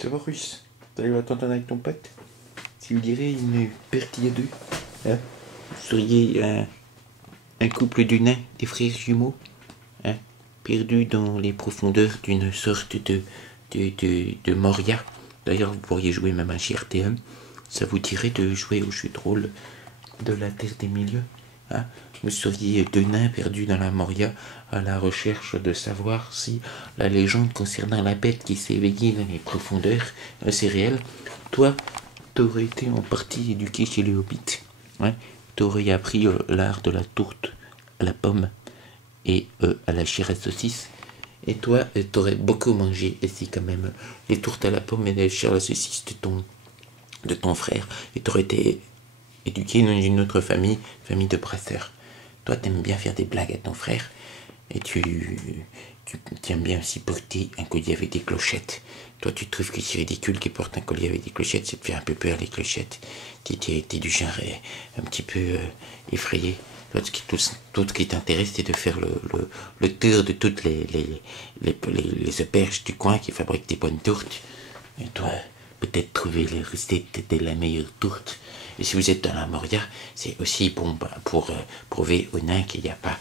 Ça va, Russe? T'arrives à t'entendre avec ton pote? Si vous direz une partie à deux, hein? Vous seriez un couple de nains, des frères jumeaux, hein? Perdus dans les profondeurs d'une sorte de Moria. D'ailleurs, vous pourriez jouer même un GRTM. Ça vous dirait de jouer au jeu de rôle de la Terre des Milieux, hein? Vous seriez deux nains perdus dans la Moria à la recherche de savoir si la légende concernant la bête qui s'est éveillée dans les profondeurs c'est réel. Toi, t'aurais été en partie éduqué chez les hobbits, hein? T'aurais appris l'art de la tourte à la pomme et à la chair à saucisse. Et toi, t'aurais beaucoup mangé ici quand même les tourtes à la pomme et la chair à la saucisse de ton frère. Et t'aurais été éduqué dans une autre famille de brasseurs. Toi, t'aimes bien faire des blagues à ton frère et tu aimes bien aussi porter un collier avec des clochettes. Toi, tu trouves que c'est ridicule qu'il porte un collier avec des clochettes, ça te fait un peu peur les clochettes. T'es du genre un petit peu effrayé. Toi, tout ce qui t'intéresse, c'est de faire le tour de toutes les auberges du coin qui fabriquent des bonnes tourtes. Et toi, peut-être trouver les recettes de la meilleure tourte. Et si vous êtes dans la Moria, c'est aussi bon pour prouver aux nains qu'il n'y a pas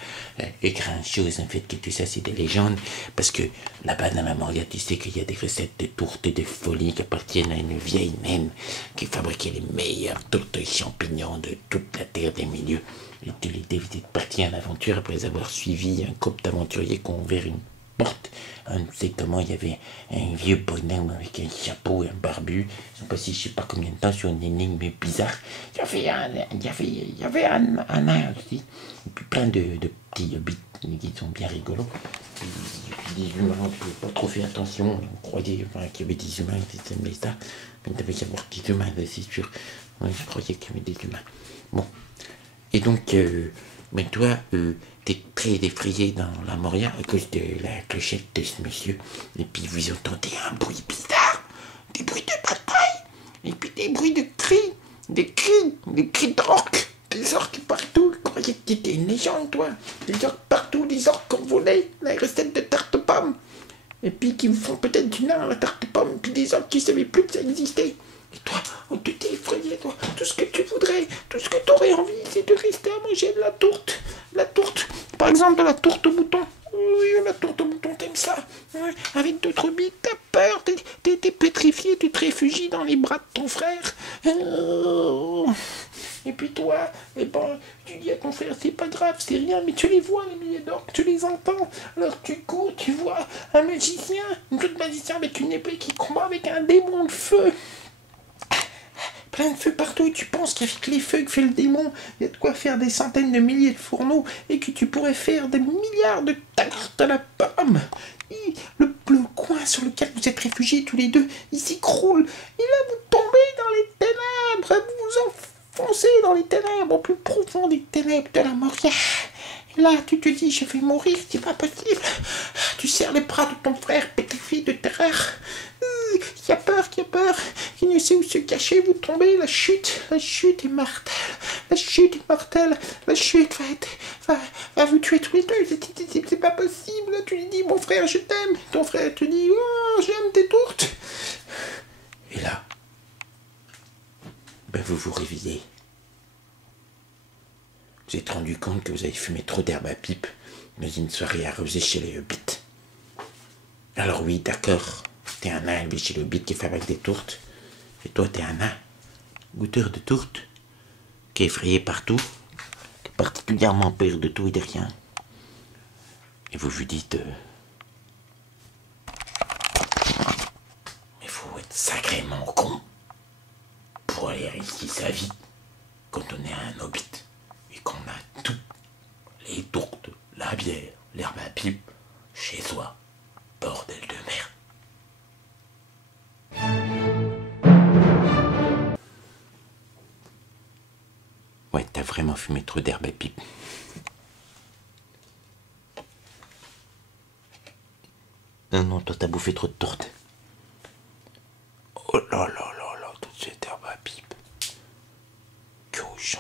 grand chose, en fait, que tout ça c'est des légendes. Parce que là-bas dans la Moria, tu sais qu'il y a des recettes de tourtes de folie qui appartiennent à une vieille naine qui fabriquait les meilleures tourtes de champignons de toute la Terre des Milieux. Et tous les deux étaient partis en aventure après avoir suivi un couple d'aventuriers qui ont ouvert une porte. On sait comment il y avait un vieux bonhomme avec un chapeau et un barbu. Ils sont passés je sais pas combien de temps sur une énigme bizarre. Il y avait un nain aussi. Et puis plein de petits hobbits qui sont bien rigolos. Et puis des humains, on ne pouvait pas trop faire attention. On croyait qu'il y avait des humains qui aimaient ça. Mais il devait y avoir des humains, c'est sûr. Ouais, je croyais qu'il y avait des humains. Bon. Et donc, mais toi, t'es très effrayé dans la Moria à cause de la clochette de ce monsieur. Et puis vous entendez un bruit bizarre, des bruits de bataille, et puis des bruits de cris, des cris d'orques, des orques partout. Je croyais que t'étais une légende, toi. Des orques partout, des orques qu'on volait, la recette de tarte aux pommes. Et puis qui me font peut-être du nain à la tarte aux pommes, puis des orques qui savaient plus que ça existait. Et toi, on te t'est effrayé, toi. Tout ce que tu voudrais, tout ce que tu aurais envie, c'est de rester à manger de la tourte. La tourte, par exemple, de la tourte au mouton. Oui, la tourte au mouton, t'aimes ça? Ouais, avec d'autres billes, t'as peur, t'es pétrifié, tu te réfugies dans les bras de ton frère. Et puis toi, eh ben, tu dis à ton frère, c'est pas grave, c'est rien, mais tu les vois, les milliers d'orques, tu les entends. Alors tu cours, tu vois un magicien, un autre magicien avec une épée qui combat avec un démon de feu. Plein de feux partout et tu penses qu'avec les feux que fait le démon, il y a de quoi faire des centaines de milliers de fourneaux et que tu pourrais faire des milliards de tartes à la pomme. Et le coin sur lequel vous êtes réfugiés tous les deux, il s'écroule. Et là, vous tombez dans les ténèbres, vous vous enfoncez dans les ténèbres, au plus profond des ténèbres de la Moria. Et là, tu te dis, je vais mourir, c'est pas possible. Tu serres les bras de ton frère, pétrifié de terreur. Qui a peur, qui ne sait où se cacher, vous tombez, la chute est mortelle, la chute est mortelle, la chute va vous tuer tous les deux, c'est pas possible, tu lui dis, mon frère, je t'aime, ton frère te dit, oh, j'aime tes tourtes. Et là, ben vous vous réveillez. Vous êtes rendu compte que vous avez fumé trop d'herbe à pipe dans une soirée arrosée chez les hobbits. Alors oui, d'accord. T'es un nain élevé chez le hobbit qui fabrique des tourtes. Et toi, t'es un nain, goûteur de tourtes, qui est effrayé partout, qui est particulièrement peur de tout et de rien. Et vous vous dites... mais faut être sacrément con pour aller risquer sa vie quand on est un hobbit et qu'on a tout. Les tourtes, la bière, l'herbe à pipe, chez soi. Bordel de merde. Ouais, t'as vraiment fumé trop d'herbe à pipe. Non, toi t'as bouffé trop de tourtes. Oh là là là là, toute cette herbe à pipe. Cochon.